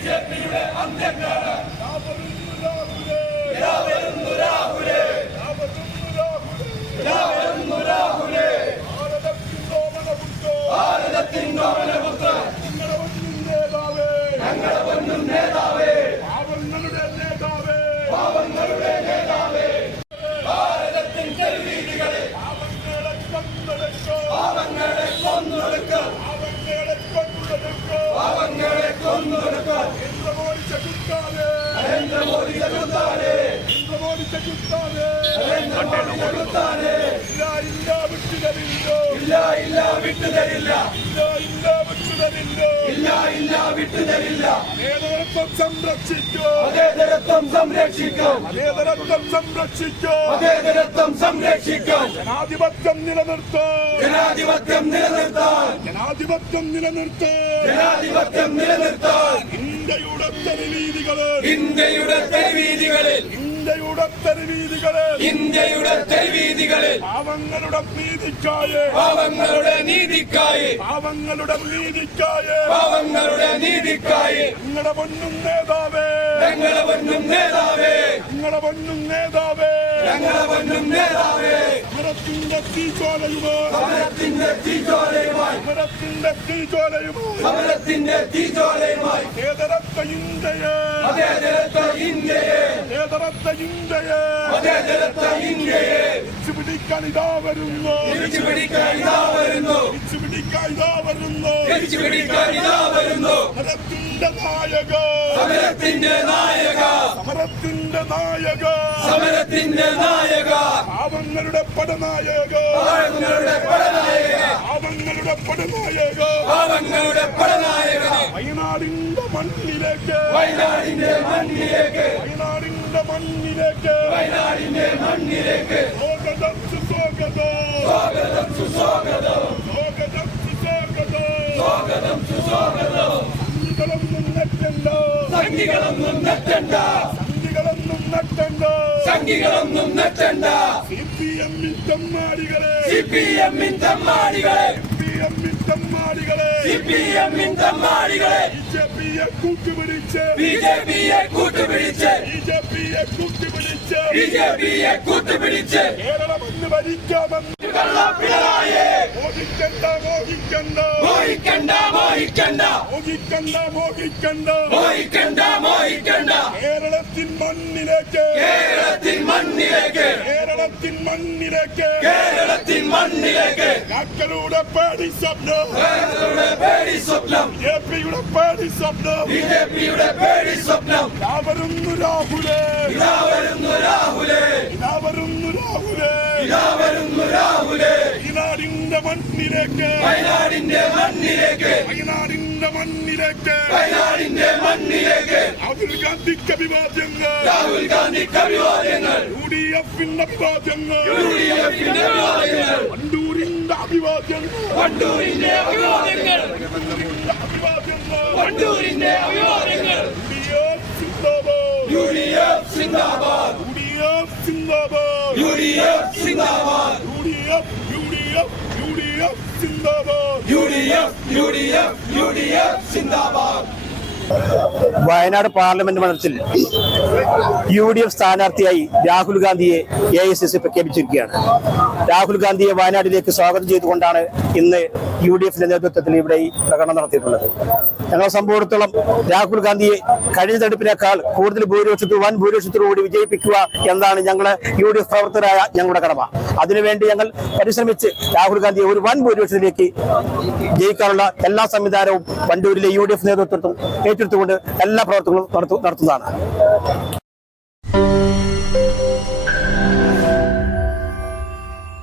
ബിജെപിയുടെ അന്ത്യകാലം நரேந்திர மோடி தகுந்தாரே ಮೋಡಿಸೆ ಗುತ್ತಾನೆ ಇಲ್ಲ ಇಲ್ಲ ಬಿಟ್ಟುದರಿಲ್ಲ ಇಲ್ಲ ಇಲ್ಲ ಬಿಟ್ಟುದರಿಲ್ಲ ಇಲ್ಲ ಇಲ್ಲ ಬಿಟ್ಟುದರಿಲ್ಲ ಇಲ್ಲ ಇಲ್ಲ ಬಿಟ್ಟುದರಿല്ല അതേതരത്വം സംരക്ഷിക്കും. അതേതരത്വം സംരക്ഷിക്കും. അതേതരത്വം സംരക്ഷിക്കും. അതേതരത്വം സംരക്ഷിക്കും. ജനാധിപത്യം നിലനിർത്താൻ ജനാധിപത്യം നിലനിർത്താൻ ജനാധിപത്യം നിലനിർത്താൻ ജനാധിപത്യം നിലനിർത്താൻ ഇന്ത്യയുടെ തെരുവീതികളിൽ. ഇന്ത്യയുടെ തെരുവീതികളിൽ. ഇന്ത്യയുടെ തെരുവീതികളിൽ ഇന്ത്യയുടെ തെരുവീതികളിൽ പാവങ്ങളുടെ നീതിക്കായി. പാവങ്ങളുടെ നീതിക്കായി. പാവങ്ങളുടെ നീതിക്കായി. പാവങ്ങളുടെ നീതിക്കായി. നിങ്ങളുടെ പൊന്നും നേതാവേ. ഞങ്ങളെ പൊന്നും നേതാവേ. നിങ്ങളുടെ പൊന്നും നേതാവേ. ഞങ്ങളെ പൊന്നും നേതാവേ. സമരത്തിന്റെ തീച്ചോലയുമായി സമരത്തിന്റെ തീച്ചോലയുമായി സമരത്തിന്റെ തീച്ചോലയുമായി സമരത്തിന്റെ തീജോലയുമായി നേതരത്വ ഇന്ത്യയെ മതേതരത്വ ഇന്ത്യയെ പിടിക്കാൻ ഇതാ വരുന്നു. തിരിച്ചു പിടിക്കാൻ ഇതാ വരുന്നു. പിടിക്കാൻ ഇതാ വരുന്നു. തിരിച്ചു പിടിക്കാൻ ഇതാ വരുന്നു. സമരത്തിന്റെ നായക. സമരത്തിന്റെ നായക. സമരത്തിന്റെ നായക. സമരത്തിന്റെ നായക. പാവങ്ങളുടെ പടനായക. പാവങ്ങളുടെ പടനായക. പാവങ്ങളുടെ പടനായക. പാവങ്ങളുടെ പടനായകനെ വയനാടിന്റെ മണ്ണിലേക്ക്. വയനാടിന്റെ മണ്ണിലേക്ക്. മണ്ണിലേക്ക്. വയനാടിന്റെ മണ്ണിലേക്ക്. സ്വാഗതം സുസ്വാഗതം. സ്വാഗതം സുസ്വാഗതം. സ്വാഗതം സുസ്വാഗതം. സ്വാഗതം സുസ്വാഗതം. സംഘികളൊന്നും നെറ്റണ്ട. സംഘികളൊന്നും നെറ്റണ്ട. സംഘികളൊന്നും നെറ്റണ്ട. സംഘികളൊന്നും നെറ്റണ്ട. സി പി എമ്മിൻ തമ്മാടികളെ സി പി എമ്മിൻ തമ്മാടികളെ എമ്മിൻ തെമ്മാടികളെ. സി പി എമ്മിൻ തമ്മാടികളെ. ബി ജെ പിയെ കൂട്ടുപിടിച്ച്. ബി ജെ പിയെ കൂട്ടുപിടിച്ച്. ബി ജെ പിയെ കൂട്ടുപിടിച്ച്. ബി ജെ പിയെ കൂട്ടുപിടിച്ച്. കേരളം ഒന്ന് ഭരിക്കാമെന്ന്. കള്ള പിണറായെ മോഹിക്കണ്ട മോഹിക്കണ്ട. മോഹിക്കണ്ട മോഹിക്കണ്ട. മോഹിക്കണ്ട മോഹിക്കണ്ട. മോഹിക്കണ്ട മോഹിക്കണ്ട. കേരളത്തിൻ മണ്ണിലേക്ക്. കേരളത്തിൻ മണ്ണിലേക്ക്. കേരളത്തിൻ മണ്ണിലേക്ക്. കേരളത്തിൻ മണ്ണിലേക്ക്. മക്കളുടെ പേടി സ്വപ്നം. പേടി സ്വപ്നം. ബി ജെ പിയുടെ പേടി സ്വപ്നം. ബി ജെ പിയുടെ പേടി സ്വപ്നം. വരുന്നു രാഹുലേ. വരുന്നു രാഹുലേ ഇതാ വരുന്നു രാഹുലേ ഇതാ വരുന്നു രാഹുലേ ഈ നാടിന്റെ മണ്ണിലേക്ക്. വയനാടിന്റെ മണ്ണിലേക്ക്. വയനാടിന്റെ മണ്ണിലേക്ക്. വയനാടിന്റെ മണ്ണിലേക്ക്. രാഹുൽ ഗാന്ധിക്ക് അഭിവാദ്യങ്ങൾ. രാഹുൽ ഗാന്ധിക്ക് അഭിവാദ്യങ്ങൾ. യു ഡി എഫിന്റെ അഭിവാദ്യങ്ങൾ. യു ഡി എഫിന്റെ അഭിവാദ്യങ്ങൾ. വണ്ടൂരിന്റെ അഭിവാദ്യങ്ങൾ. വണ്ടൂരിന്റെ അഭിവാദ്യങ്ങൾ. വണ്ടൂരിന്റെ അഭിവാദ്യങ്ങൾ. യു ഡി എഫ് സിന്ദാബാദ്. യു ഡി എഫ് സിന്ദാബാദ്. യു ഡി എഫ് സിന്ദാബാദ്. യു ഡി എഫ് സിന്ദാബാദ്. എഫ് യു ഡി എഫ് സിന്ദാബാദ് U D F U D F U D F സിന്ദാബാദ് വയനാട് പാർലമെന്റ് മണ്ഡലത്തിൽ യു ഡി എഫ് സ്ഥാനാർത്ഥിയായി രാഹുൽ ഗാന്ധിയെ എ ഐ സി സി പ്രഖ്യാപിച്ചിരിക്കുകയാണ്. രാഹുൽ ഗാന്ധിയെ വയനാട്ടിലേക്ക് സ്വാഗതം ചെയ്തുകൊണ്ടാണ് ഇന്ന് യു ഡി എഫിന്റെ നേതൃത്വത്തിൽ ഇവിടെ ഈ പ്രകടനം നടത്തിയിട്ടുള്ളത്. ഞങ്ങളെ സംബന്ധിച്ചിടത്തോളം രാഹുൽ ഗാന്ധിയെ കഴിഞ്ഞ തെരഞ്ഞെടുപ്പിനേക്കാൾ കൂടുതൽ ഭൂരിപക്ഷത്തിൽ വൻ ഭൂരിപക്ഷത്തോടുകൂടി വിജയിപ്പിക്കുക എന്നാണ് ഞങ്ങളെ യു ഡി എഫ് പ്രവർത്തകരായ ഞങ്ങളുടെ കടമ. അതിനുവേണ്ടി ഞങ്ങൾ പരിശ്രമിച്ച് രാഹുൽ ഗാന്ധിയെ ഒരു വൻ ഭൂരിപക്ഷത്തിലേക്ക് ജയിക്കാനുള്ള എല്ലാ സംവിധാനവും വണ്ടൂരിലെ യു ഡി എഫ് നേതൃത്വം ഏറ്റെടുത്തുകൊണ്ട് എല്ലാ പ്രവർത്തനങ്ങളും നടത്തു- നടത്തുന്നതാണ്.